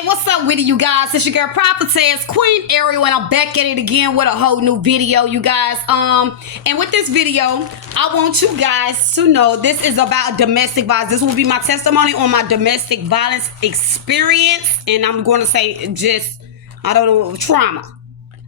Hey, what's up with you guys? It's your girl Prophetess Queen Ariel, and I'm back at it again with a whole new video, you guys. And with this video, I want you guys to know this is about domestic violence. This will be my testimony on my domestic violence experience, and I'm going to say just, I don't know, trauma.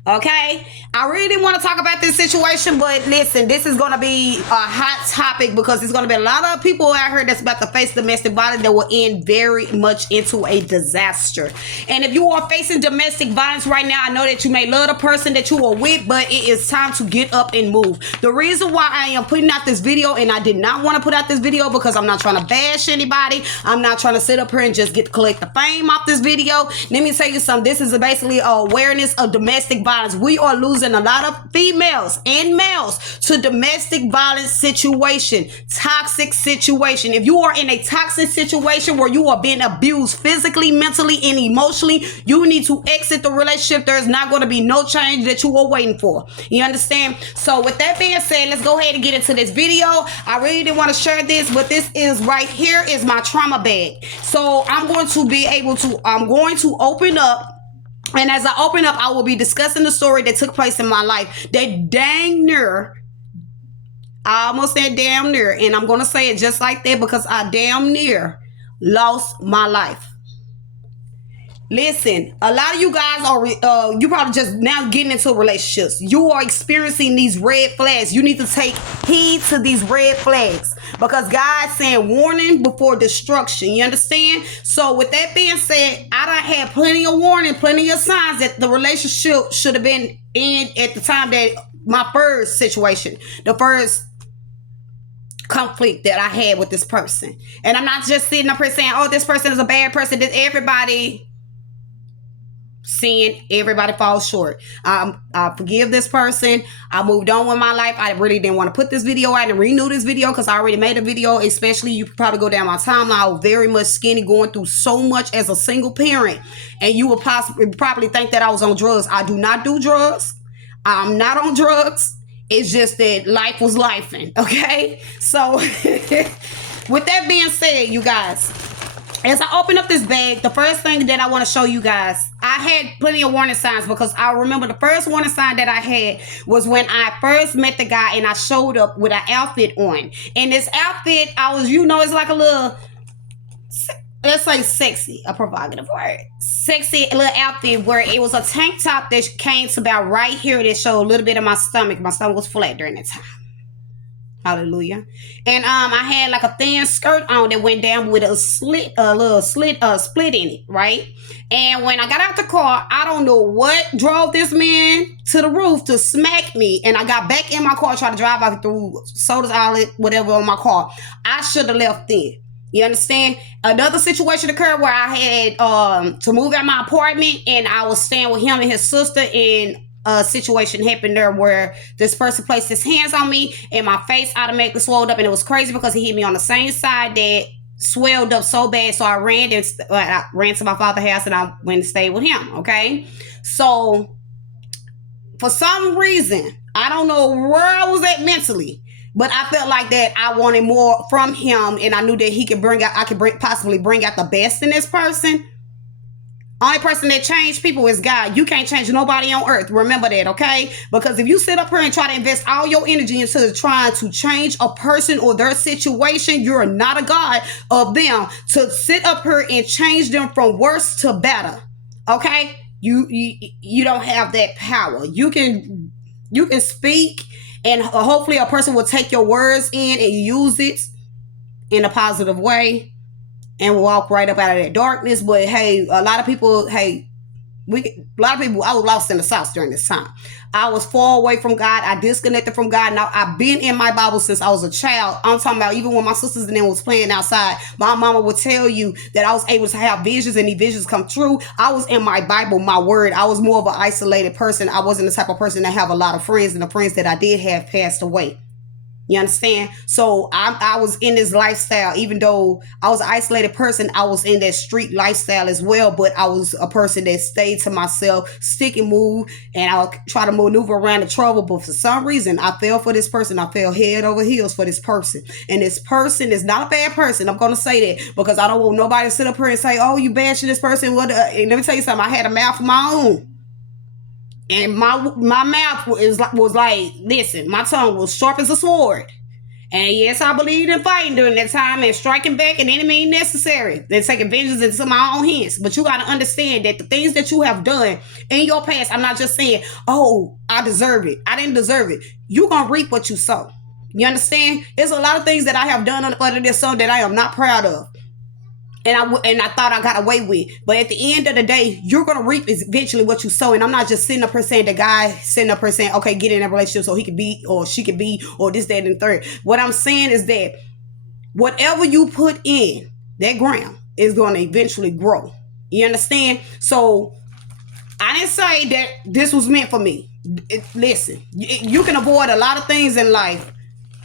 Okay, I really didn't want to talk about this situation, but listen, this is going to be a hot topic because there's going to be a lot of people out here that's about to face domestic violence that will end very much into a disaster. And if you are facing domestic violence right now, I know that you may love the person that you are with, but it is time to get up and move. The reason why I am putting out this video, and I did not want to put out this video because I'm not trying to bash anybody. I'm not trying to sit up here and just collect the fame off this video. Let me tell you something. This is basically awareness of domestic violence. We are losing a lot of females and males to domestic violence situation, toxic situation. If you are in a toxic situation where you are being abused physically, mentally, and emotionally, you need to exit the relationship. There's not going to be no change that you are waiting for. You understand? So with that being said, let's go ahead and get into this video. I really didn't want to share this, but this is right here is my trauma bag. So I'm going to open up. And as I open up, I will be discussing the story that took place in my life that dang near, I almost said damn near, and I'm going to say it just like that because I damn near lost my life. Listen, a lot of you guys are, you probably just now getting into relationships. You are experiencing these red flags. You need to take heed to these red flags because God's saying warning before destruction. You understand? So with that being said, I done had plenty of warning, plenty of signs that the relationship should have been in at the time that my first situation, the first conflict that I had with this person. And I'm not just sitting up here saying, oh, this person is a bad person. That everybody seeing everybody falls short. I forgive this person. I moved on with my life. I really didn't want to put this video out and renew this video because I already made a video. Especially, you probably go down my timeline. I was very much skinny, going through so much as a single parent, and you would probably think that I was on drugs. I do not do drugs. I'm not on drugs. It's just that life was lifing. Okay, so with that being said, you guys, as I open up this bag, the first thing that I want to show you guys, I had plenty of warning signs because I remember the first warning sign that I had was when I first met the guy and I showed up with an outfit on. And this outfit, it's like a little, let's say sexy, a provocative word. Sexy little outfit where it was a tank top that came to about right here that showed a little bit of my stomach. My stomach was flat during that time. Hallelujah. And I had like a thin skirt on that went down with a split in it, right? And when I got out the car, I don't know what drove this man to the roof to smack me. And I got back in my car, tried to drive out through Soda's outlet, whatever, on my car. I should have left then. You understand? Another situation occurred where I had to move out my apartment, and I was staying with him and his sister, and a situation happened there where this person placed his hands on me and my face automatically swelled up, and it was crazy because he hit me on the same side that swelled up so bad. So I ran to my father's house and I went and stayed with him. Okay, so for some reason, I don't know where I was at mentally, but I felt like that I wanted more from him, and I knew that I could possibly bring out the best in this person. Only person that changed people is God. You can't change nobody on earth. Remember that, okay? Because if you sit up here and try to invest all your energy into trying to change a person or their situation, you're not a God of them to sit up here and change them from worse to better, okay? You don't have that power. You can speak, and hopefully a person will take your words in and use it in a positive way and walk right up out of that darkness. But hey, a lot of people, I was lost in the sauce during this time. I was far away from God. I disconnected from God. Now, I've been in my Bible since I was a child. I'm talking about even when my sisters and them was playing outside, my mama would tell you that I was able to have visions, and these visions come true. I was in my Bible, my word. I was more of an isolated person. I wasn't the type of person that have a lot of friends, and the friends that I did have passed away. You understand? So I was in this lifestyle, even though I was an isolated person, I was in that street lifestyle as well. But I was a person that stayed to myself, stick and move, and I'll try to maneuver around the trouble. But for some reason, I fell for this person. I fell head over heels for this person. And this person is not a bad person. I'm going to say that because I don't want nobody to sit up here and say, oh, you bashing this person. And let me tell you something. I had a mouth of my own. And my mouth was like, listen, my tongue was sharp as a sword. And yes, I believed in fighting during that time and striking back at any means necessary. Then taking vengeance into my own hands. But you got to understand that the things that you have done in your past, I'm not just saying, oh, I deserve it. I didn't deserve it. You're going to reap what you sow. You understand? There's a lot of things that I have done under this sun that I am not proud of. And I thought I got away with. But at the end of the day, you're going to reap eventually what you sow. And I'm not just sitting up here saying the guy sitting up here saying, okay, get in a relationship so he could be or she could be or this, that, and the third. What I'm saying is that whatever you put in that ground is going to eventually grow. You understand? So I didn't say that this was meant for me. Listen, you can avoid a lot of things in life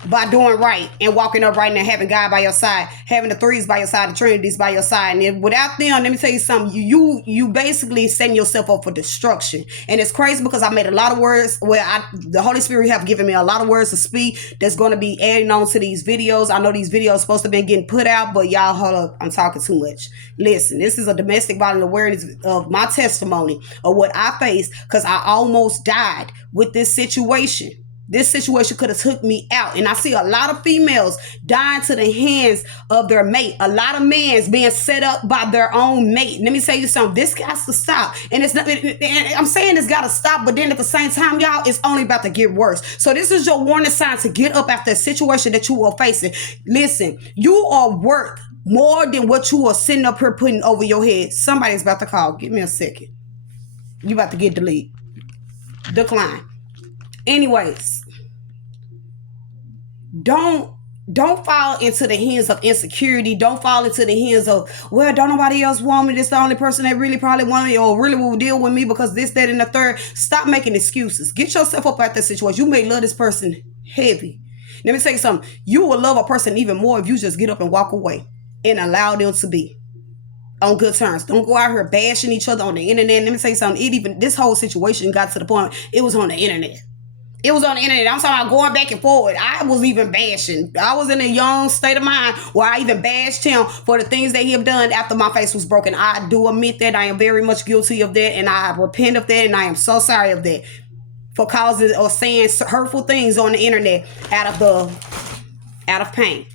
by doing right and walking upright and having God by your side, having the threes by your side, the trinities by your side. And then without them, let me tell you something, you basically setting yourself up for destruction. And it's crazy because I made a lot of words where the Holy Spirit have given me a lot of words to speak that's going to be adding on to these videos. I know these videos supposed to be getting put out, but y'all, hold up, I'm talking too much. Listen, this is a domestic violence awareness of my testimony of what I faced because I almost died with this situation. This situation could have took me out. And I see a lot of females dying to the hands of their mate. A lot of men being set up by their own mate. Let me tell you something. This got to stop. And it's not, I'm saying it's got to stop, but then at the same time, y'all, it's only about to get worse. So this is your warning sign to get up after a situation that you are facing. Listen, you are worth more than what you are sitting up here putting over your head. Somebody's about to call. Give me a second. You about to get deleted. Decline. Anyways, don't fall into the hands of insecurity. Don't fall into the hands of, well, don't nobody else want me. This the only person that really probably want me or really will deal with me because this, that, and the third. Stop making excuses. Get yourself up out that situation. You may love this person heavy. Let me tell you something. You will love a person even more if you just get up and walk away and allow them to be on good terms. Don't go out here bashing each other on the internet. Let me tell you something. This whole situation got to the point it was on the internet. It was on the internet. I'm talking about going back and forward. I was even bashing. I was in a young state of mind where I even bashed him for the things that he have done after my face was broken. I do admit that I am very much guilty of that, and I repent of that, and I am so sorry of that for causing or saying hurtful things on the internet out of pain.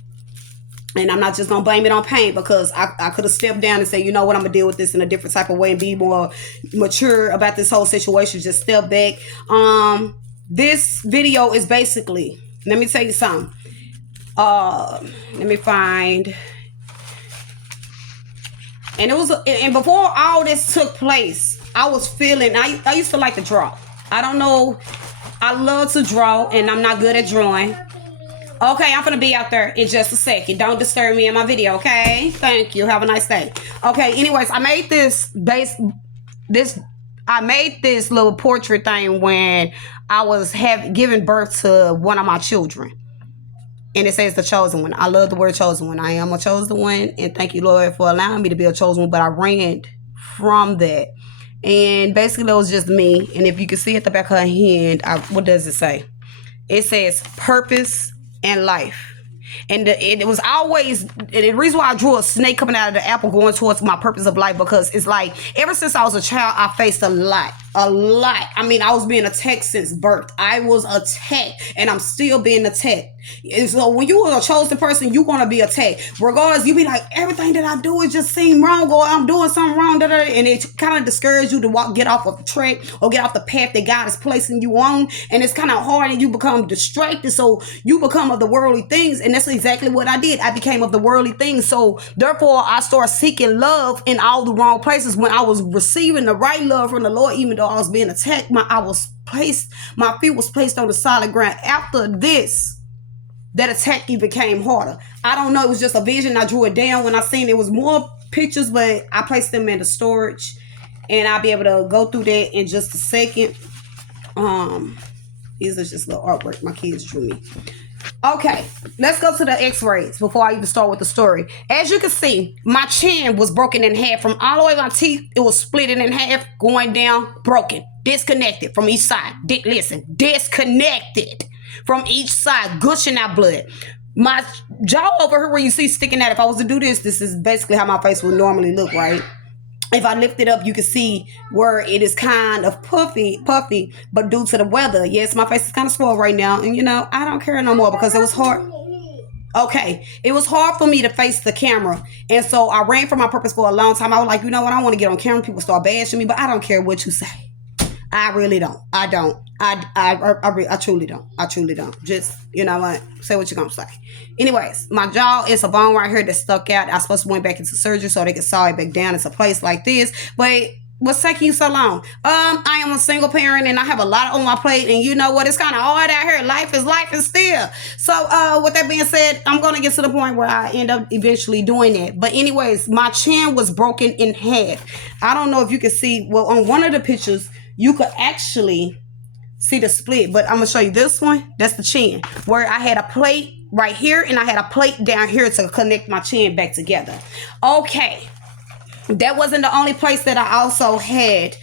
And I'm not just going to blame it on pain because I could have stepped down and said, you know what, I'm going to deal with this in a different type of way and be more mature about this whole situation. Just step back. This video is basically, let me tell you something. Let me find. And before all this took place, I was feeling, I used to like to draw. I don't know. I love to draw and I'm not good at drawing. Okay, I'm gonna be out there in just a second. Don't disturb me in my video, okay? Thank you. Have a nice day. Okay, anyways, I made I made this little portrait thing when I was giving birth to one of my children. And it says the chosen one. I love the word chosen one. I am a chosen one. And thank you, Lord, for allowing me to be a chosen one. But I ran from that. And basically, it was just me. And if you can see at the back of her hand, what does it say? It says purpose and life. And it was always, the reason why I drew a snake coming out of the apple going towards my purpose of life, because it's like, ever since I was a child, I faced a lot. I mean, I was being attacked since birth. I was attacked, and I'm still being attacked. And so when you are a chosen person, you're going to be attacked. Regardless, you be like, everything that I do is just seem wrong, or I'm doing something wrong, and it kind of discourages you to get off of the track or get off the path that God is placing you on. And it's kind of hard, and you become distracted, so you become of the worldly things. And that's exactly what I did. I became of the worldly things. So therefore, I started seeking love in all the wrong places when I was receiving the right love from the Lord, even though I was being attacked. My feet was placed on the solid ground. After this, that attack even became harder. I don't know. It was just a vision. I drew it down when I seen it was more pictures, but I placed them in the storage, and I'll be able to go through that in just a second. These are just little artwork my kids drew me. Okay, let's go to the x-rays before I even start with the story. As you can see, my chin was broken in half. From all the way my teeth, it was splitting in half, going down, broken, disconnected from each side. Listen, disconnected from each side, gushing out blood. My jaw over here where you see sticking out, if I was to do this is basically how my face would normally look, right? If I lift it up, you can see where it is kind of puffy, but due to the weather, yes, my face is kind of swole right now. And I don't care no more because it was hard. Okay, it was hard for me to face the camera. And so I ran from my purpose for a long time. I was like, you know what? I want to get on camera. People start bashing me, but I don't care what you say. I really don't. I don't. I truly don't. I truly don't. Just, you know what? Say what you're going to say. Anyways, my jaw is a bone right here that stuck out. I supposed to went back into surgery so they could saw it back down into place like this. But what's taking you so long? I am a single parent and I have a lot on my plate. And you know what? It's kind of hard out here. Life is life and still. So with that being said, I'm going to get to the point where I end up eventually doing it. But anyways, my chin was broken in half. I don't know if you can see. Well, on one of the pictures, you could actually see the split, but I'm gonna show you this one. That's the chin, where I had a plate right here and I had a plate down here to connect my chin back together. Okay, that wasn't the only place that I also had.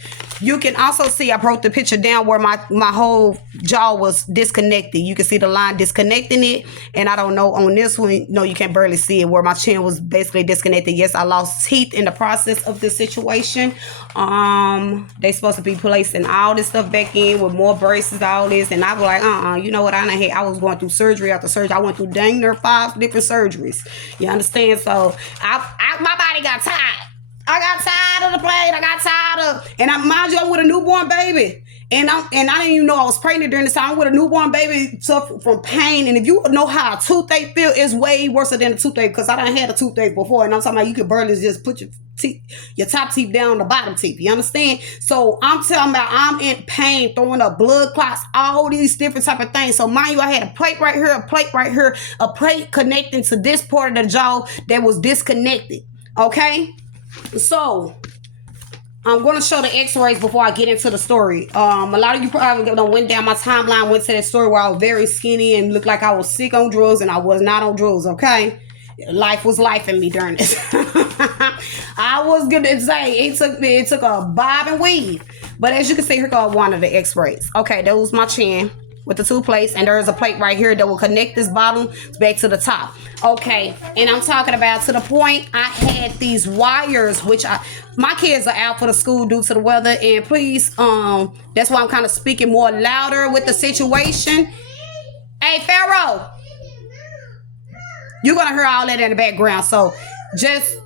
You can also see I broke the picture down where my whole jaw was disconnected. You can see the line disconnecting it. And I don't know on this one, no, you can barely see it, where my chin was basically disconnected. Yes, I lost teeth in the process of this situation. They supposed to be placing all this stuff back in with more braces, all this. And I was like, you know what? I was going through surgery after surgery. I went through dang near 5 different surgeries. You understand? So my body got tired. I got tired of the plane. I got tired of, and mind you, I'm with a newborn baby, and I didn't even know I was pregnant during this time. I'm with a newborn baby, suffering from pain. And if you know how a toothache feel, it's way worse than a toothache, because I done had a toothache before, and I'm talking about you could barely just put your top teeth down the bottom teeth. You understand? So I'm talking about I'm in pain, throwing up blood clots, all these different type of things. So mind you, I had a plate right here, a plate right here, a plate connecting to this part of the jaw that was disconnected. Okay. So I'm going to show the x-rays before I get into the story. A lot of you probably went down my timeline, went to that story where I was very skinny and looked like I was sick on drugs, and I was not on drugs. Okay, life was life in me during this. I was going to say it took a bob and weave, but as you can see, here goes one of the x-rays. Okay, that was my chin with the 2 plates, and there is a plate right here that will connect this bottom back to the top. Okay, and I'm talking about to the point I had these wires, which my kids are out for the school due to the weather, and please, that's why I'm kind of speaking more louder with the situation. Hey, Pharaoh, you're gonna hear all that in the background, so just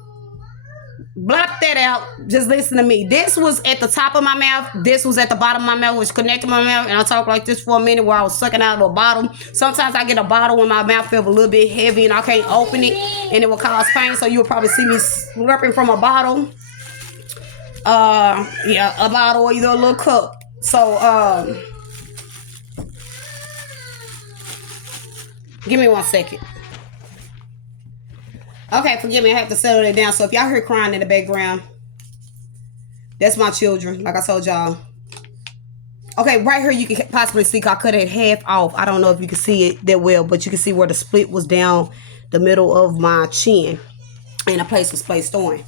blop that out. Just listen to me. This was at the top of my mouth. This was at the bottom of my mouth, which connected my mouth. And I talk like this for a minute where I was sucking out of a bottle. Sometimes I get a bottle when my mouth feels a little bit heavy and I can't open it, and it will cause pain. So you'll probably see me slurping from a bottle. Yeah, a bottle or either a little cup. So give me 1 second. Okay, forgive me, I have to settle it down. So if y'all hear crying in the background, that's my children, like I told y'all. Okay, right here you can possibly see I cut it half off. I don't know if you can see it that well, but you can see where the split was down the middle of my chin and a place was placed on.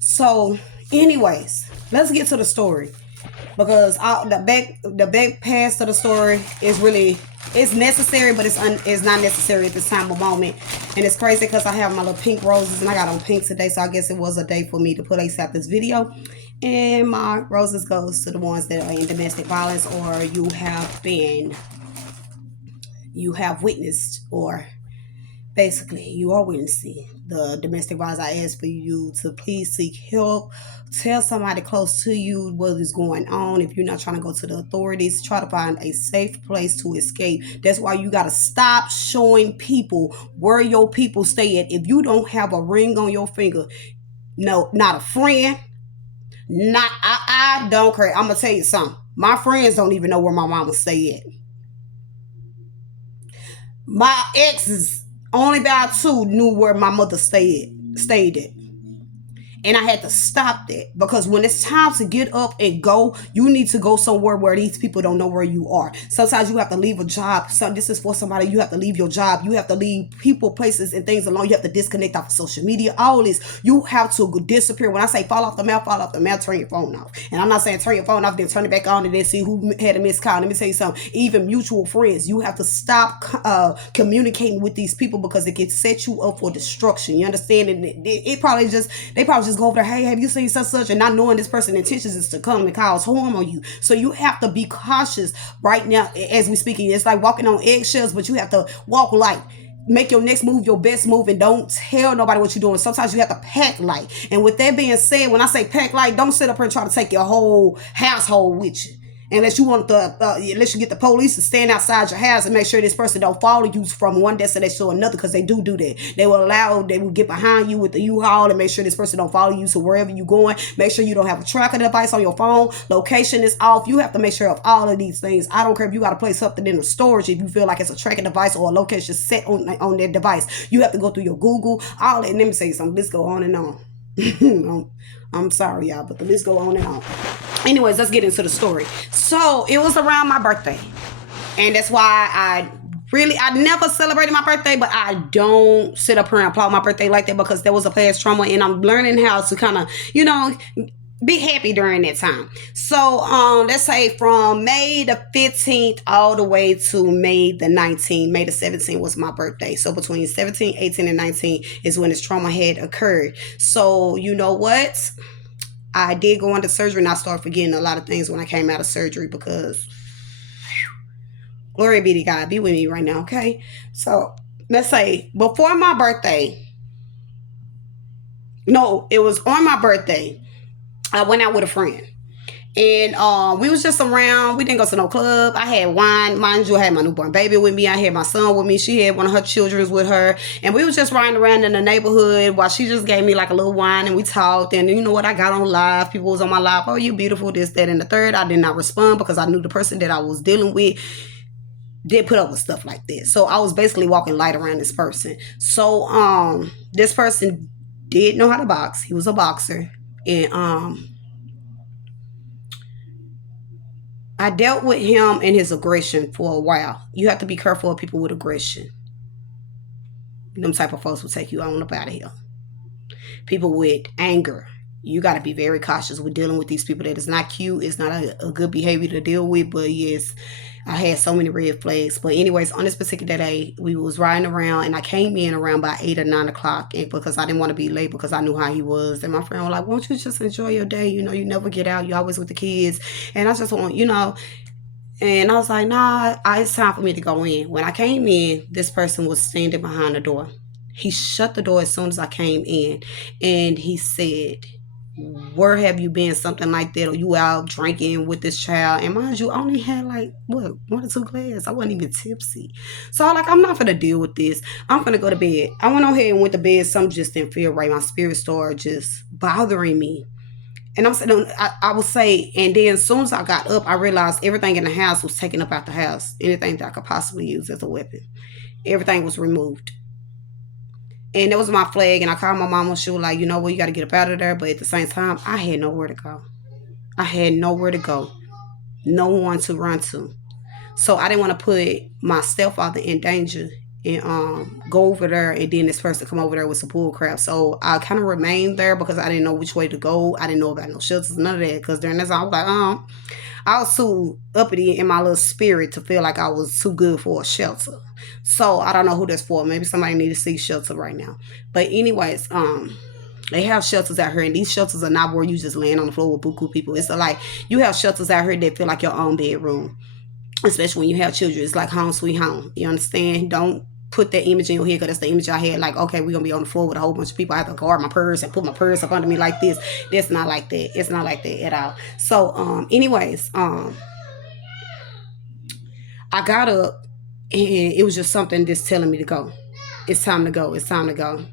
So anyways, let's get to the story, because the back pass to the story is really, it's necessary, but it's not necessary at this time of moment. And it's crazy because I have my little pink roses, and I got on pink today, so I guess it was a day for me to put ASAP this video. And my roses goes to the ones that are in domestic violence, or you have witnessed, or basically you are witnessing the domestic violence. I ask for you to please seek help. Tell somebody close to you what is going on. If you're not trying to go to the authorities, try to find a safe place to escape. That's why you got to stop showing people where your people stay at. If you don't have a ring on your finger, no, not a friend, I don't care. I'm going to tell you something. My friends don't even know where my mama stay at. My exes, only about 2 knew where my mother stayed at. And I had to stop that, because when it's time to get up and go, you need to go somewhere where these people don't know where you are. Sometimes you have to leave a job. So this is for somebody. You have to leave your job. You have to leave people, places, and things alone. You have to disconnect off of social media. All this. You have to disappear. When I say fall off the map, turn your phone off. And I'm not saying turn your phone off, then turn it back on and then see who had a missed call. Let me tell you something. Even mutual friends, you have to stop communicating with these people, because it can set you up for destruction. You understand? And they probably just go over there, hey, have you seen such, and not knowing this person's intentions is to come and cause harm on you. So you have to be cautious right now as we speaking. It's like walking on eggshells, but you have to walk light. Make your next move your best move, and don't tell nobody what you're doing. Sometimes you have to pack light. And with that being said, when I say pack light, don't sit up here and try to take your whole household with you. Unless you want unless you get the police to stand outside your house and make sure this person don't follow you from one destination to another, because they do that. They will get behind you with the U-Haul and make sure this person don't follow you to wherever you're going. Make sure you don't have a tracker device on your phone. Location is off. You have to make sure of all of these things. I don't care if you got to place something in the storage, if you feel like it's a tracking device or a location set on their device. You have to go through your Google, all that. And let me say something. Let's go on and on. I'm sorry, y'all, but the list go on and on. Anyways, let's get into the story. So it was around my birthday, and that's why I never celebrated my birthday, but I don't sit up here and applaud my birthday like that, because there was a past trauma, and I'm learning how to kind of, be happy during that time. So let's say from May the 15th all the way to May the 19th. May the 17th was my birthday. So between 17, 18, and 19 is when this trauma had occurred. So you know what? I did go into surgery, and I started forgetting a lot of things when I came out of surgery, because glory be to God. Be with me right now, okay? So let's say before my birthday. No, it was on my birthday. I went out with a friend, and we was just around. We didn't go to no club. I had wine. Mind you, I had my newborn baby with me. I had my son with me. She had one of her children with her, and we was just riding around in the neighborhood while she just gave me like a little wine, and we talked. And you know what? I got on live. People was on my live. Oh, you beautiful, this, that, and the third. I did not respond, because I knew the person that I was dealing with did put up with stuff like this. So I was basically walking light around this person. So this person did know how to box. He was a boxer. And I dealt with him and his aggression for a while. You have to be careful of people with aggression. Them type of folks will take you on up out of here. People with anger. You got to be very cautious with dealing with these people. That is not cute. It's not a good behavior to deal with. But yes, I had so many red flags. But anyways, on this particular day, we was riding around, and I came in around by 8 or 9 o'clock, and because I didn't want to be late, because I knew how he was. And my friend was like, won't you just enjoy your day? You never get out. You always with the kids. And I just want, and I was like, nah, it's time for me to go in. When I came in, this person was standing behind the door. He shut the door as soon as I came in, and he said, where have you been? Something like that. Or you out drinking with this child? And mind you, I only had like, 1 or 2 glasses. I wasn't even tipsy. So I'm not going to deal with this. I'm going to go to bed. I went on ahead and went to bed. Something just didn't feel right. My spirit started just bothering me. And I'm saying, I would say, and then as soon as I got up, I realized everything in the house was taken up out the house. Anything that I could possibly use as a weapon. Everything was removed. And it was my flag, and I called my mama. She was like, you know what, you got to get up out of there. But at the same time, I had nowhere to go. I had nowhere to go. No one to run to. So I didn't want to put my stepfather in danger and go over there, and then this person come over there with some bull crap. So I kind of remained there because I didn't know which way to go. I didn't know about no shelters, none of that. Because during that time, I was like, I was too uppity in my little spirit to feel like I was too good for a shelter. So I don't know who that's for. Maybe somebody need to seek shelter right now. But anyways, they have shelters out here, and these shelters are not where you just laying on the floor with buku people. It's like you have shelters out here that feel like your own bedroom, especially when you have children. It's like home sweet home. You understand? Don't put that image in your head, because that's the image I had. Like, okay, we're gonna be on the floor with a whole bunch of people. I have to guard my purse and put my purse up under me like this. That's not like that. It's not like that at all. So anyways, I got up, and it was just something just telling me to go. It's time to go. It's time to go.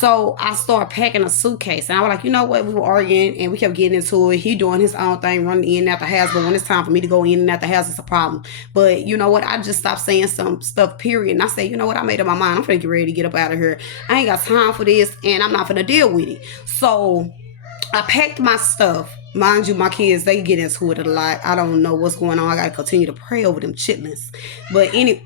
So I started packing a suitcase, and I was like, you know what? We were arguing, and we kept getting into it. He doing his own thing, running in and out the house. But when it's time for me to go in and out the house, it's a problem. But you know what? I just stopped saying some stuff, period. And I said, you know what? I made up my mind. I'm finna get ready to get up out of here. I ain't got time for this, and I'm not finna deal with it. So I packed my stuff. Mind you, my kids, they get into it a lot. I don't know what's going on. I gotta continue to pray over them chitlins. But hey,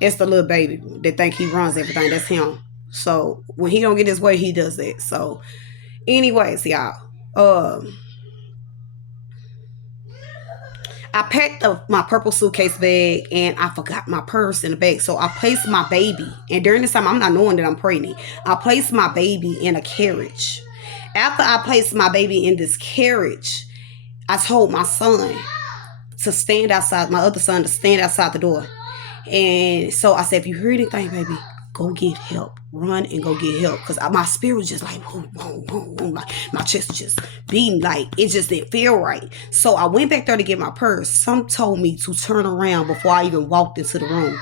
it's the little baby that think he runs everything. That's him. So when he don't get his way, he does that. So, anyways, y'all, I packed up my purple suitcase bag and I forgot my purse in the bag. So I placed my baby. And during this time, I'm not knowing that I'm pregnant. I placed my baby in a carriage. After I placed my baby in this carriage, I told my son to stand outside, my other son to stand outside the door. And so I said, if you hear anything, baby, go get help. Run and go get help. Because my spirit was just like, boom, boom, boom, boom. Like my chest was just beating. Like it just didn't feel right. So I went back there to get my purse. Some told me to turn around before I even walked into the room.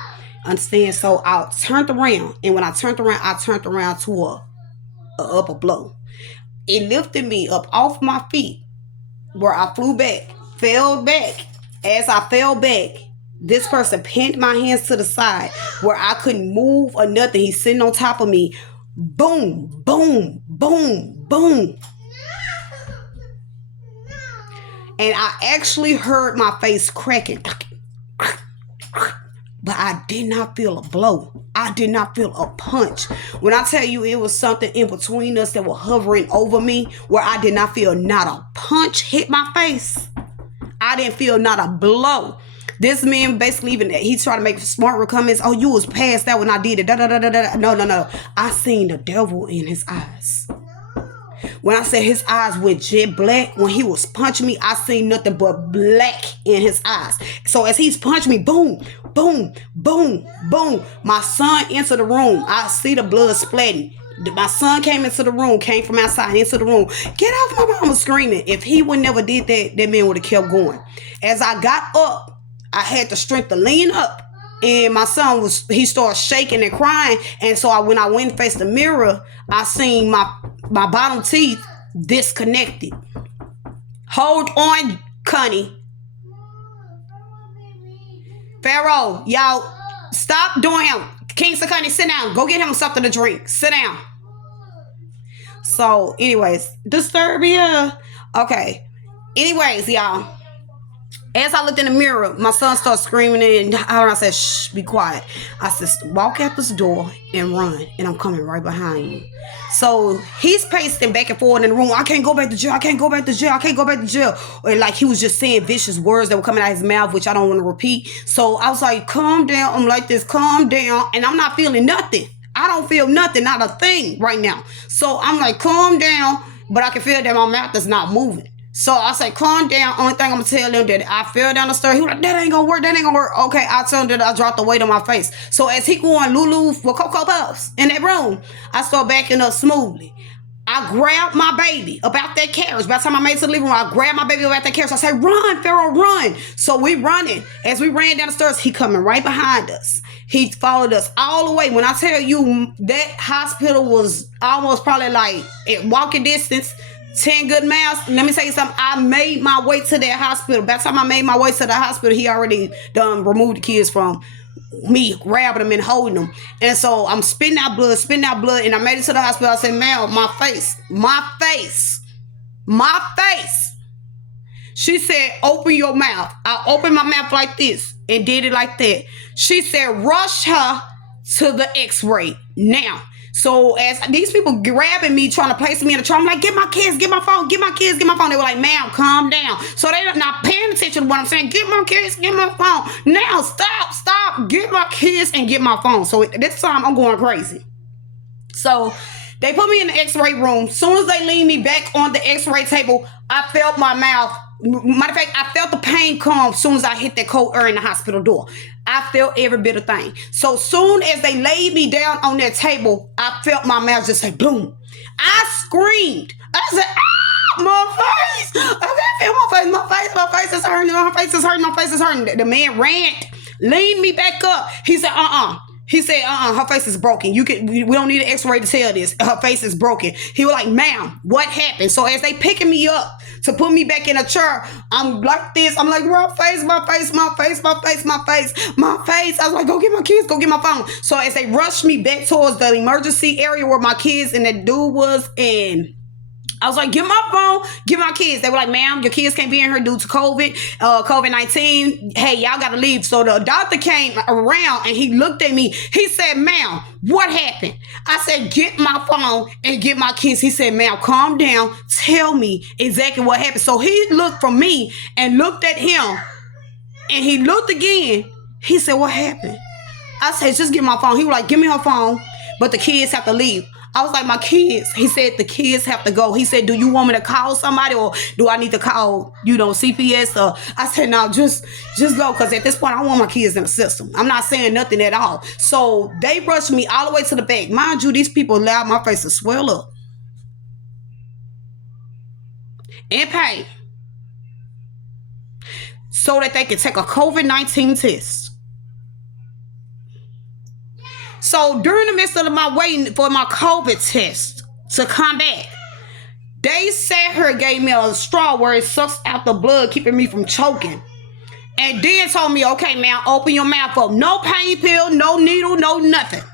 Understand? So I turned around. And when I turned around to a upper blow. It lifted me up off my feet where I fell back. As I fell back, this person pinned my hands to the side where I couldn't move or nothing. He's sitting on top of me. Boom, boom, boom, boom. And I actually heard my face cracking. But I did not feel a blow. I did not feel a punch. When I tell you it was something in between us that were hovering over me where I did not feel not a punch hit my face. I didn't feel not a blow. This man basically even, he's trying to make smart comments. Oh, you was past that when I did it. Da, da, da, da, da. No. I seen the devil in his eyes. When I said his eyes went jet black, when he was punching me, I seen nothing but black in his eyes. So as he's punching me, boom, boom, boom, boom. My son entered the room. I see the blood splatting. My son came into the room, came from outside into the room. Get off my mama screaming. If he would never did that, that man would have kept going. As I got up, I had the strength to lean up. And my son he started shaking and crying. And so when I went and faced the mirror, I seen my bottom teeth disconnected. Hold on, Connie. Pharaoh, y'all, stop doing him. King Sakani, sit down. Go get him something to drink. Sit down. So, anyways, Disturbia. Okay. Anyways, y'all. As I looked in the mirror, my son started screaming and I said, shh, be quiet. I said, walk out this door and run. And I'm coming right behind you. So he's pacing back and forth in the room. I can't go back to jail. I can't go back to jail. I can't go back to jail. Or like he was just saying vicious words that were coming out of his mouth, which I don't want to repeat. So I was like, calm down. I'm like this, calm down. And I'm not feeling nothing. I don't feel nothing, not a thing right now. So I'm like, calm down. But I can feel that my mouth is not moving. So I say, calm down. Only thing I'm going to tell them that I fell down the stairs. He was like, that ain't going to work. That ain't going to work. Okay, I tell him that I dropped the weight on my face. So as he going Lulu with Cocoa Puffs in that room, I start backing up smoothly. I grabbed my baby about that carriage. By the time I made it to the living room, I grabbed my baby about that carriage. I said, run, Pharaoh, run. So we running. As we ran down the stairs, he coming right behind us. He followed us all the way. When I tell you that hospital was almost probably like at walking distance, 10 good miles. Let me tell you something. I made my way to that hospital. By the time I made my way to the hospital, he already done removed the kids from me, grabbing them and holding them. And so I'm spitting out blood. And I made it to the hospital. I said, ma'am, my face. She said, open your mouth. I opened my mouth like this and did it like that. She said, rush her to the x-ray now. So as these people grabbing me, trying to place me in the trauma, I'm like, get my kids, get my phone, get my kids, get my phone. They were like, ma'am, calm down. So they're not paying attention to what I'm saying. Get my kids, get my phone. Now, stop, get my kids and get my phone. So this time I'm going crazy. So they put me in the x-ray room. Soon as they leaned me back on the x-ray table, I felt my mouth. Matter of fact, I felt the pain come as soon as I hit that cold air in the hospital door. I felt every bit of thing. So soon as they laid me down on that table, I felt my mouth just say boom. I screamed. I said, ah, my face. I can't feel my face. My face is hurting. My face is hurting. The man ran, leaned me back up. He said, He said, her face is broken. We don't need an x-ray to tell this. Her face is broken. He was like, ma'am, what happened? So as they picking me up to put me back in a chair, I'm like this. I'm like, my face, my face, my face, my face, my face, my face. I was like, go get my kids, go get my phone. So as they rushed me back towards the emergency area where my kids and that dude was in, I was like, get my phone, get my kids. They were like, ma'am, your kids can't be in here due to COVID-19. Hey, y'all got to leave. So the doctor came around and he looked at me. He said, ma'am, what happened? I said, get my phone and get my kids. He said, ma'am, calm down. Tell me exactly what happened. So he looked from me and looked at him and he looked again. He said, what happened? I said, just get my phone. He was like, give me her phone, but the kids have to leave. I was like, my kids. He said, the kids have to go. He said, do you want me to call somebody or do I need to call, CPS? I said, no, just go. Because at this point, I want my kids in the system. I'm not saying nothing at all. So they rushed me all the way to the back. Mind you, these people allowed my face to swell up. In pain. So that they could take a COVID-19 test. So during the midst of my waiting for my COVID test to come back, they sat here, gave me a straw where it sucks out the blood, keeping me from choking. And then told me, okay, man, open your mouth up. No pain pill, no needle, no nothing.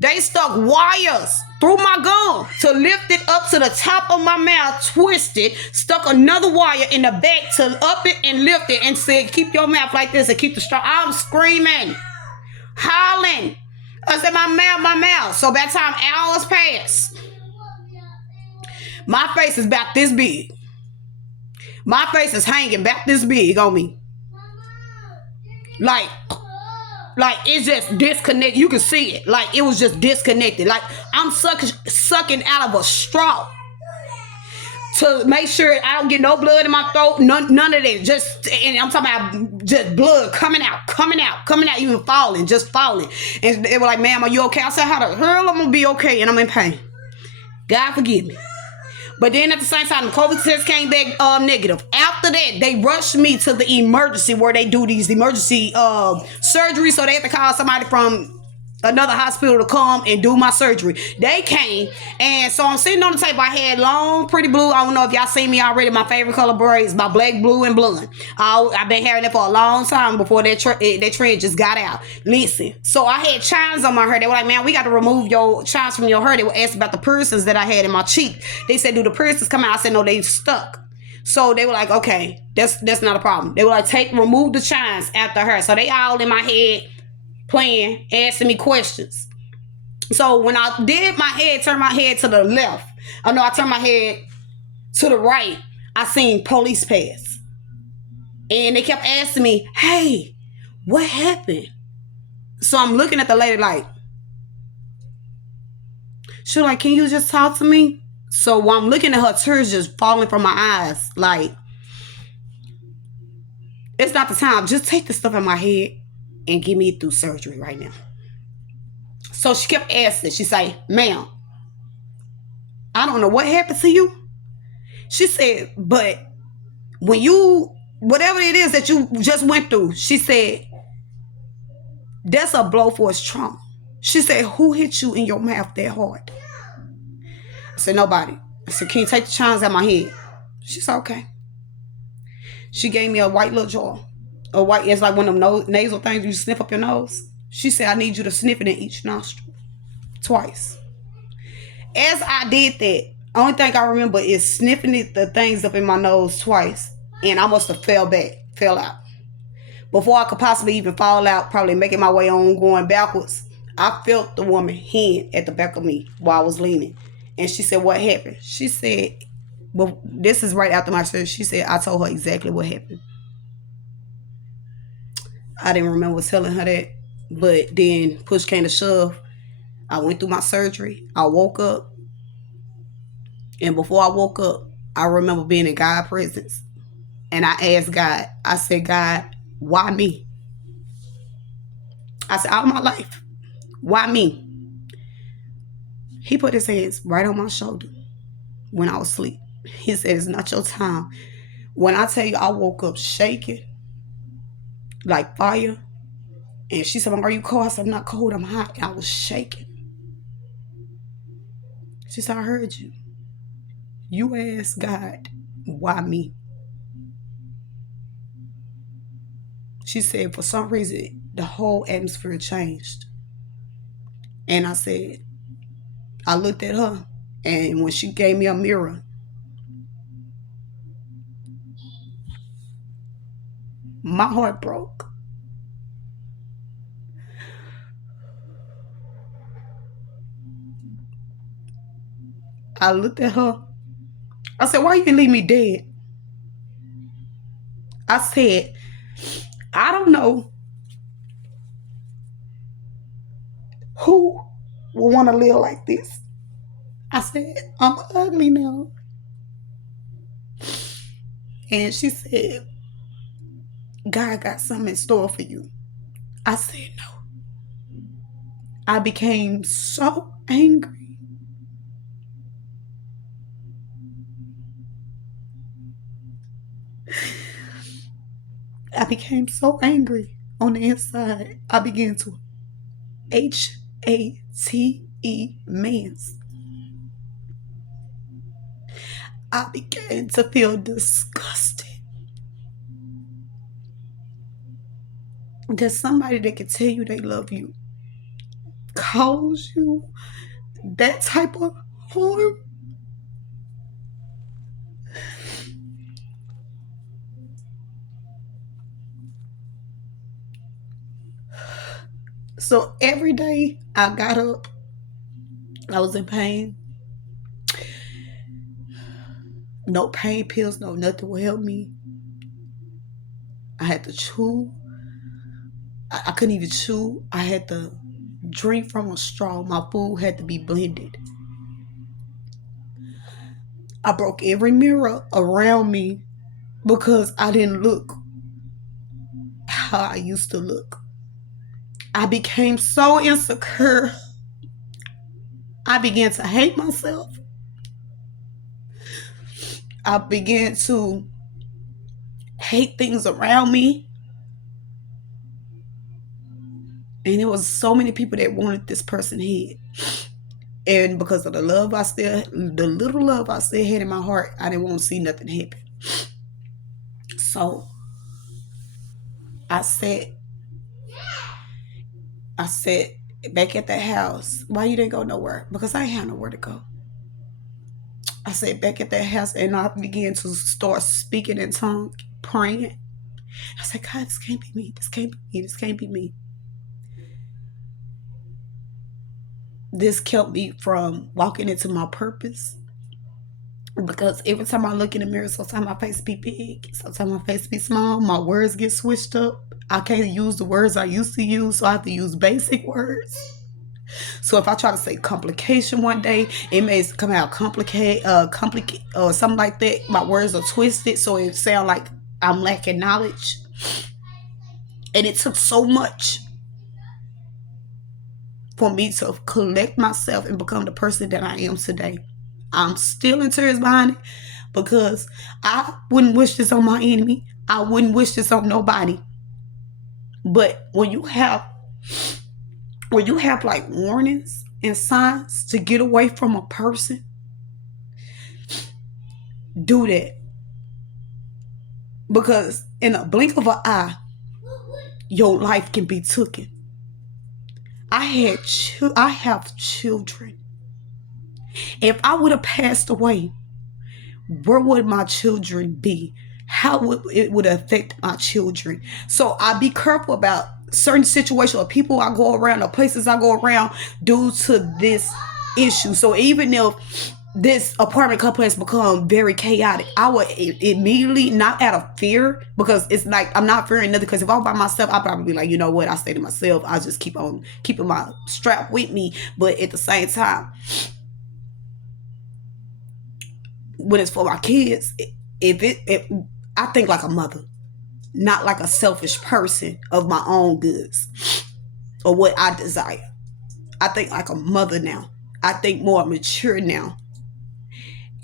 They stuck wires through my gum to lift it up to the top of my mouth, twisted, stuck another wire in the back to up it and lift it and said, keep your mouth like this and keep the straw. I'm screaming, hollering. I said, my mouth. So by the time hours passed, my face is about this big. My face is hanging about this big on me. Like it's just disconnected. You can see it. Like it was just disconnected. Like I'm sucking out of a straw to make sure I don't get no blood in my throat. None of that. Just, and I'm talking about just blood coming out, even falling, just falling. And they were like, ma'am, are you okay? I said, how the hell I'm going to be okay? And I'm in pain. God forgive me. But then at the same time, the COVID test came back negative. After that, they rushed me to the emergency where they do these emergency surgeries. So they have to call somebody from another hospital to come and do my surgery. They came, and so I'm sitting on the table. I had long, pretty blue. I don't know if y'all seen me already. My favorite color braids, my black, blue, and blonde. I've been having it for a long time before that trend just got out. Listen, so I had chines on my hair. They were like, man, we got to remove your chines from your hair. They were asking about the piercings that I had in my cheek. They said, do the piercings come out? I said, no, they stuck. So they were like, okay, that's not a problem. They were like, remove the chines after her. So they all in my head playing, asking me questions. So when I did turn my head to the left, I turned my head to the right, I seen police pass. And they kept asking me, hey, what happened? So I'm looking at the lady like, she was like, can you just talk to me? So while I'm looking at her, tears just falling from my eyes, like, it's not the time. Just take the stuff in my head and get me through surgery right now. So she kept asking. She said, ma'am, I don't know what happened to you. She said, but when whatever it is that you just went through, she said, that's a blow for its trauma. She said, who hit you in your mouth that hard? I said, nobody. I said, can you take the chines out my head? She said, okay. She gave me a white little jar. It's like one of them nasal things you sniff up your nose. She said, I need you to sniff it in each nostril. Twice. As I did that, only thing I remember is sniffing the things up in my nose twice. And I must have fell out. Before I could possibly even fall out, probably making my way on, going backwards, I felt the woman hand at the back of me while I was leaning. And she said, what happened? She said, well, this is right after my surgery. She said, I told her exactly what happened. I didn't remember telling her that, but then push came to shove. I went through my surgery. I woke up. And before I woke up, I remember being in God's presence. And I asked God, I said, God, why me? I said, all my life, why me? He put his hands right on my shoulder when I was asleep. He said, it's not your time. When I tell you I woke up shaking like fire, And she said, "Are you cold?" I said, "I'm not cold, I'm hot." And I was shaking. She said, "I heard you. You asked God, why me?" She said, "For some reason, the whole atmosphere changed." And I looked at her, and when she gave me a mirror, my heart broke. I looked at her. I said, "Why you didn't leave me dead?" I said, "I don't know who will want to live like this." I said, "I'm ugly now." And she said, "God got something in store for you." I said, "No." I became so angry. I became so angry on the inside. I began to HATE mans. I began to feel disgusted. There's somebody that can tell you they love you, cause you that type of harm. So every day I got up, I was in pain. No pain pills, no nothing will help me. I had to chew. I couldn't even chew. I had to drink from a straw. My food had to be blended. I broke every mirror around me because I didn't look how I used to look. I became so insecure. I began to hate myself. I began to hate things around me. And there was so many people that wanted this person head. And because of the little love I still had in my heart, I didn't want to see nothing happen. So I said, I said back at that house, "Why you didn't go nowhere?" Because I ain't had nowhere to go. I said back at that house, and I began to start speaking in tongues, praying. I said, "God, this can't be me. This can't be me. This can't be me." This kept me from walking into my purpose. Because every time I look in the mirror, sometimes my face be big, sometimes my face be small, my words get switched up. I can't use the words I used to use, so I have to use basic words. So if I try to say complication one day, it may come out complicate, or something like that. My words are twisted, so it sound like I'm lacking knowledge. And it took so much for me to collect myself and become the person that I am today. I'm still in tears behind it because I wouldn't wish this on my enemy. I wouldn't wish this on nobody. But when you have like warnings and signs to get away from a person, do that. Because in a blink of an eye, your life can be taken. I have children. If I would have passed away, where would my children be? How would it would affect my children? So I be careful about certain situations or people I go around or places I go around due to this issue. So even if this apartment complex become very chaotic, I would immediately, not out of fear, because it's like I'm not fearing nothing. Because if I'm by myself, I'll probably be like, you know what? I stay to myself. I just keep on keeping my strap with me. But at the same time, when it's for my kids, if I think like a mother, not like a selfish person of my own goods or what I desire. I think like a mother now. I think more mature now.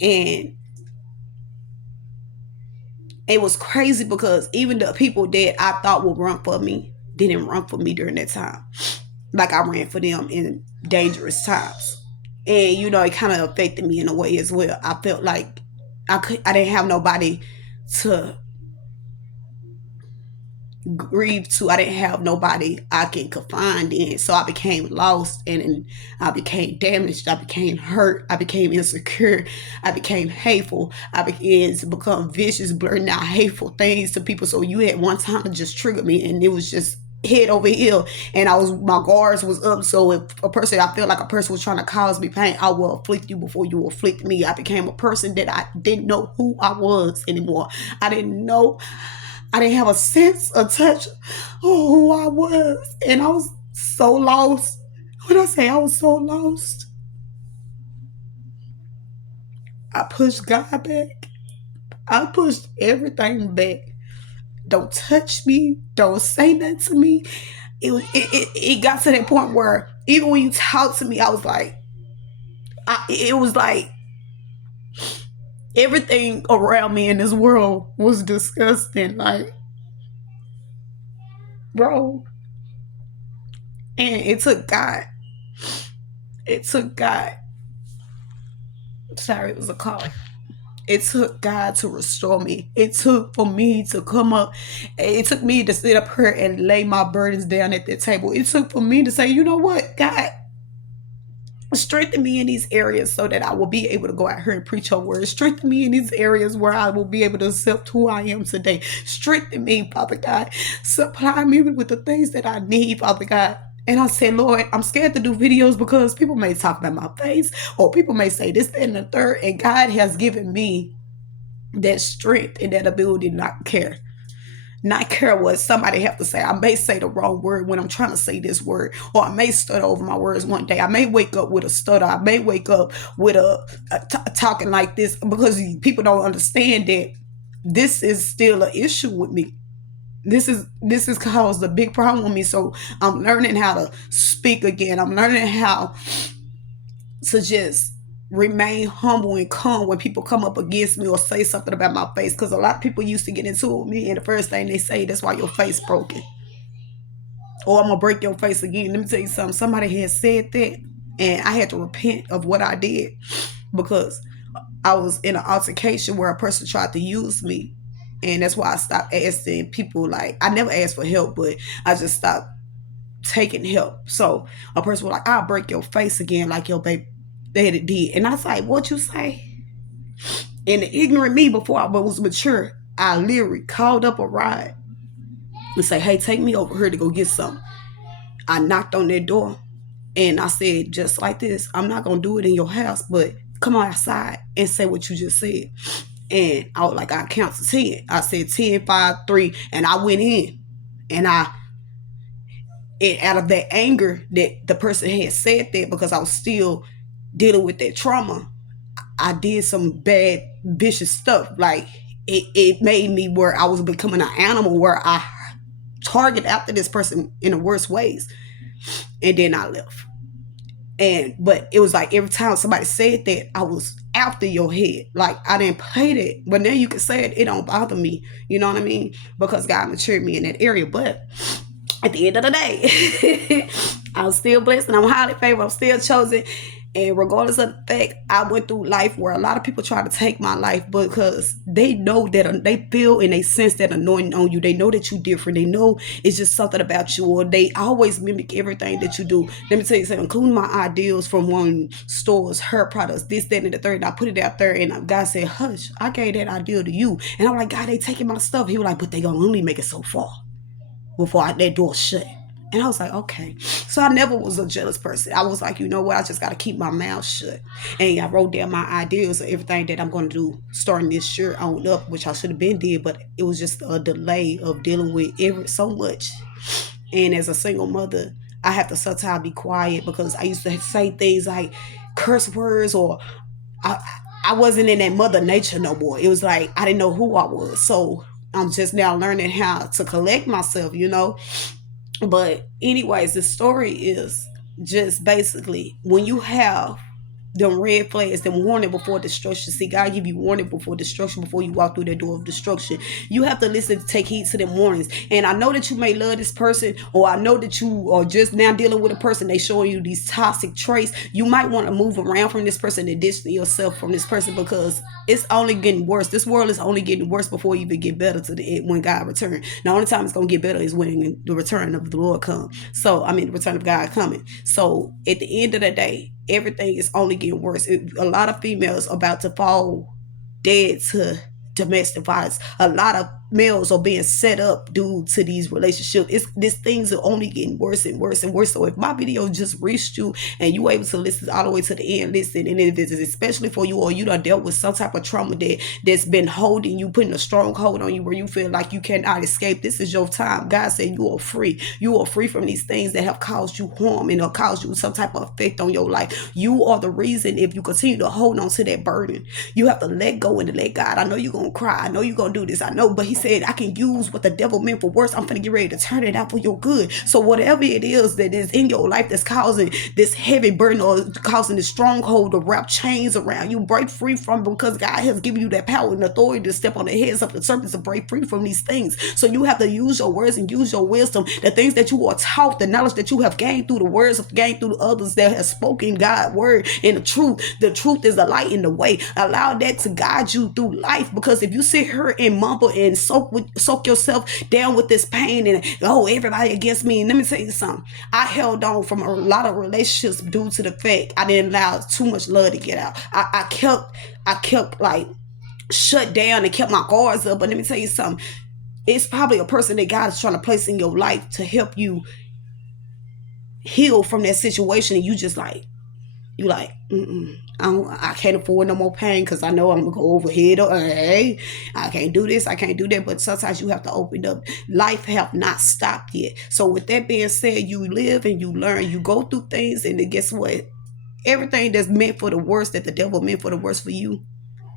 And it was crazy because even the people that I thought would run for me didn't run for me during that time. Like I ran for them in dangerous times. And it kind of affected me in a way as well. I felt like I didn't have nobody to grieve to. I didn't have nobody I can confide in. So I became lost, and I became damaged. I became hurt. I became insecure. I became hateful. I began to become vicious, blurting out hateful things to people. So you had one time to just trigger me, and it was just head over heel, and my guards was up. So if I felt like a person was trying to cause me pain, I will afflict you before you afflict me. I became a person that I didn't know who I was anymore. I didn't have a sense of touch of who I was. And I was so lost. When I say I was so lost, I pushed God back. I pushed everything back. Don't touch me. Don't say that to me. It got to that point where even when you talk to me, I was like, it was like everything around me in this world was disgusting. Like, bro. And it took God. It took God. Sorry, it was a call. It took God to restore me. It took for me to come up. It took me to sit up here and lay my burdens down at the table. It took for me to say, you know what, God, strengthen me in these areas so that I will be able to go out here and preach your word. Strengthen me in these areas where I will be able to accept who I am today. Strengthen me, Father God. Supply me with the things that I need, Father God. And I said, Lord, I'm scared to do videos because people may talk about my face, or people may say this, that, and the third. And God has given me that strength and that ability to not care. Not care what somebody have to say. I may say the wrong word when I'm trying to say this word, or I may stutter over my words one day. I may wake up with a stutter. I may wake up with talking like this, because people don't understand that this is still an issue with me. This is caused a big problem with me. So I'm learning how to speak again. I'm learning how to just remain humble and calm when people come up against me or say something about my face, because a lot of people used to get into it with me, and the first thing they say, that's why your face broken, or I'm gonna break your face again. Let me tell you something. Somebody had said that, and I had to repent of what I did, because I was in an altercation where a person tried to use me. And that's why I stopped asking people. Like, I never asked for help, but I just stopped taking help. So a person was like, I'll break your face again like your baby daddy did. And I was like, what you say? And the ignorant me, before I was mature, I literally called up a ride and say, hey, take me over here to go get something. I knocked on their door and I said, just like this, I'm not going to do it in your house, but come on outside and say what you just said. And I was like, I count to 10. I said 10, 5, 3, and I went in. And out of that anger that the person had said that, because I was still dealing with that trauma, I did some bad, vicious stuff. Like, it made me where I was becoming an animal, where I target after this person in the worst ways. And then I left. But it was like every time somebody said that, I was after your head. Like, I didn't play that. But now you can say it don't bother me. You know what I mean? Because God matured me in that area. But at the end of the day, I'm still blessed and I'm highly favored. I'm still chosen. And regardless of the fact, I went through life where a lot of people try to take my life, because they know that they feel and they sense that anointing on you. They know that you're different. They know it's just something about you, or they always mimic everything that you do. Let me tell you something, including my ideals from one stores, her products, this, that, and the third. And I put it out there, and God said, hush, I gave that ideal to you. And I'm like, God, they taking my stuff. He was like, but they gonna only make it so far before that door shut. And I was like, okay. So I never was a jealous person. I was like, you know what? I just got to keep my mouth shut. And I wrote down my ideas of everything that I'm going to do starting this year on up, which I should have been did, but it was just a delay of dealing with so much. And as a single mother, I have to sometimes be quiet, because I used to say things like curse words, or I wasn't in that mother nature no more. It was like I didn't know who I was. So I'm just now learning how to collect myself, But anyways, the story is just basically, when you have them red flags, them warning before destruction. See, God give you warning before destruction, before you walk through that door of destruction. You have to listen, take heed to them warnings. And I know that you may love this person, or I know that you are just now dealing with a person, they showing you these toxic traits. You might want to move around from this person and distance yourself from this person, because it's only getting worse. This world is only getting worse before you even get better to the end when God returns. The only time it's gonna get better is when the return of the Lord comes. So I mean the return of God coming. So at the end of the day, everything is only getting worse. A lot of females are about to fall dead to domestic violence. A lot of males are being set up due to these relationships. These things are only getting worse and worse and worse. So if my video just reached you and you were able to listen all the way to the end, listen. And if it's especially for you, or you done dealt with some type of trauma that's been holding you, putting a strong hold on you where you feel like you cannot escape, this is your time. God said you are free. You are free from these things that have caused you harm and have caused you some type of effect on your life. You are the reason. If you continue to hold on to that burden, you have to let go and let God. I know you're gonna cry, I know you're gonna do this, I know, but he said I can use what the devil meant for worse. I'm gonna get ready to turn it out for your good. So whatever it is that is in your life that's causing this heavy burden or causing this stronghold to wrap chains around you, break free from, because God has given you that power and authority to step on the heads of the serpents and break free from these things. So you have to use your words and use your wisdom, the things that you are taught, the knowledge that you have gained through the words of gained through others that have spoken God's word and the truth. The truth is the light in the way. Allow that to guide you through life, because if you sit here and mumble and soak yourself down with this pain and everybody against me, and let me tell you something, I held on from a lot of relationships due to the fact I didn't allow too much love to get out. I kept like shut down and kept my guards up. But let me tell you something, it's probably a person that God is trying to place in your life to help you heal from that situation, and you just like, you like, I can't afford no more pain, because I know I'm gonna go over here. Hey, I can't do this, I can't do that. But sometimes you have to open up. Life have not stopped yet. So with that being said, you live and you learn, you go through things, and then guess what? Everything that's meant for the worst, that the devil meant for the worst for you,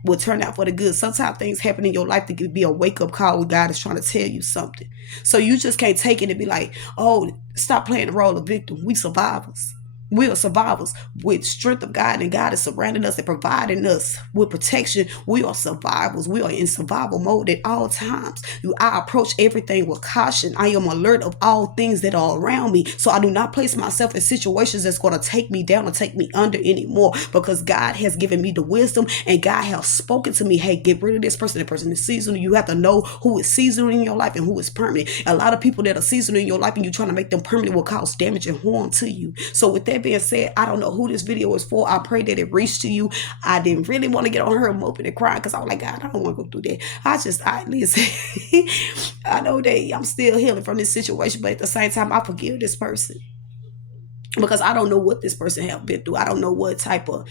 will turn out for the good. Sometimes things happen in your life that could be a wake-up call where God is trying to tell you something. So you just can't take it and be like, stop playing the role of victim. We survivors. We are survivors with strength of God, and God is surrounding us and providing us with protection. We are survivors. We are in survival mode at all times. I approach everything with caution. I am alert of all things that are around me. So I do not place myself in situations that's going to take me down or take me under anymore, because God has given me the wisdom, and God has spoken to me, hey, get rid of this person. That person is seasonal. You have to know who is seasonal in your life and who is permanent. A lot of people that are seasonal in your life and you're trying to make them permanent will cause damage and harm to you. So with that being said, I don't know who this video is for. I pray that it reached to you. I didn't really want to get on her moping and crying, because I was like, God, I don't want to go through that. I listen. I know that I'm still healing from this situation, but at the same time, I forgive this person, because I don't know what this person have been through. I don't know what type of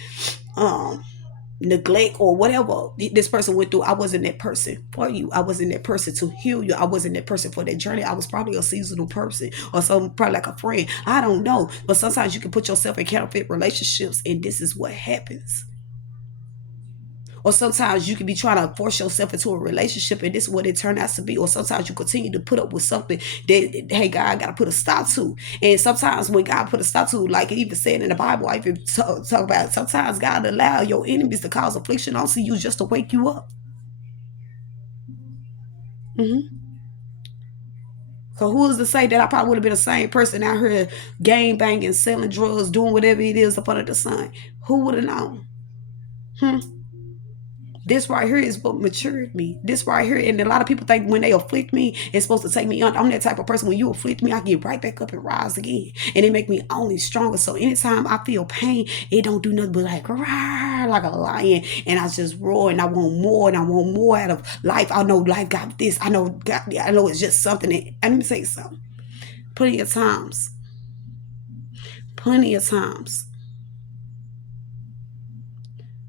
neglect or whatever this person went through. I wasn't that person for you. I wasn't that person to heal you. I wasn't that person for that journey. I was probably a seasonal person, or some probably like a friend. I don't know. But sometimes you can put yourself in counterfeit relationships, and this is what happens. Or sometimes you can be trying to force yourself into a relationship, and this is what it turned out to be. Or sometimes you continue to put up with something that, hey, God got to put a stop to. And sometimes when God put a stop to, like it even said in the Bible, I even talk about it, sometimes God allow your enemies to cause affliction onto you just to wake you up. So who is to say that I probably would have been the same person out here gang banging, selling drugs, doing whatever it is up under the sun? Who would have known? This right here is what matured me. This right here, and a lot of people think when they afflict me, it's supposed to take me on. I'm that type of person. When you afflict me, I get right back up and rise again, and it make me only stronger. So anytime I feel pain, it don't do nothing but like rawr, like a lion, and I just roar, and I want more, and I want more out of life. I know life got this. I know it's just something. And let me say something. Plenty of times,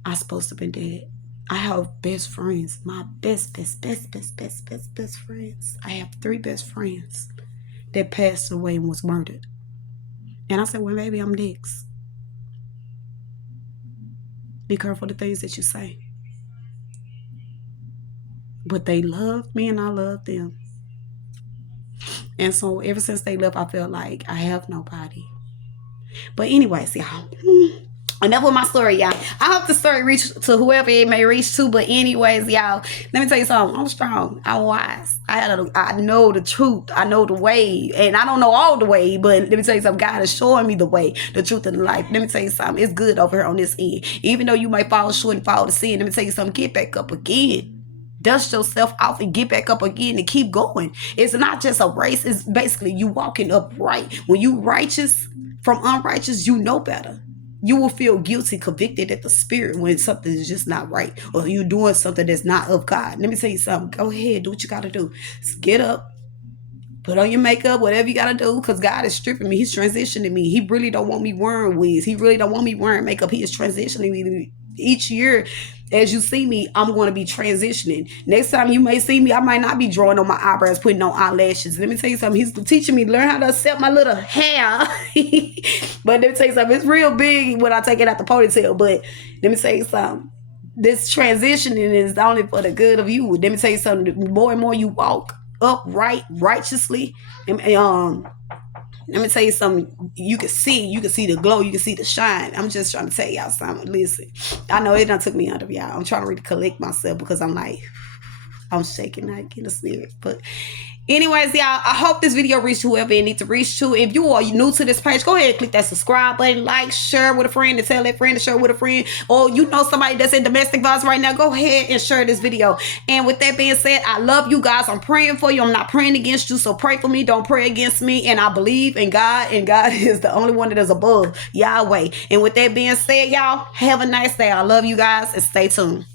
I supposed to be dead. I have best friends, my best friends. I have 3 best friends that passed away and was murdered. And I said, well, maybe I'm next. Be careful the things that you say. But they loved me and I loved them. And so ever since they left, I felt like I have nobody. But anyways, y'all, enough with my story, y'all. I hope the story reached to whoever it may reach to. But anyways, y'all, let me tell you something. I'm strong. I'm wise. I know the truth. I know the way. And I don't know all the way, but let me tell you something. God is showing me the way, the truth, and the life. Let me tell you something. It's good over here on this end. Even though you might fall short and fall to sin, let me tell you something. Get back up again. Dust yourself off and get back up again and keep going. It's not just a race. It's basically you walking upright. When you righteous from unrighteous, you know better. You will feel guilty, convicted at the spirit when something is just not right, or you're doing something that's not of God. Let me tell you something. Go ahead, do what you got to do. Just get up, put on your makeup, whatever you got to do, because God is stripping me. He's transitioning me. He really don't want me wearing wigs. He really don't want me wearing makeup. He is transitioning me each year. As you see me, I'm going to be transitioning. Next time you may see me, I might not be drawing on my eyebrows, putting on eyelashes. Let me tell you something. He's teaching me to learn how to accept my little hair. But let me tell you something. It's real big when I take it out the ponytail. But let me tell you something. This transitioning is only for the good of you. Let me tell you something. The more and more you walk upright, righteously, and let me tell you something. You can see the glow, you can see the shine. I'm just trying to tell y'all something. Listen, I know it done took me under, y'all. I'm trying to really collect myself because I'm like, I'm shaking like in the spirit. But anyways, y'all, I hope this video reached whoever it needs to reach to. If you are new to this page, go ahead and click that subscribe button, like, share with a friend, and tell that friend to share with a friend. Or you know somebody that's in domestic violence right now, go ahead and share this video. And with that being said, I love you guys. I'm praying for you. I'm not praying against you, so pray for me. Don't pray against me. And I believe in God, and God is the only one that is above Yahweh. And with that being said, y'all, have a nice day. I love you guys, and stay tuned.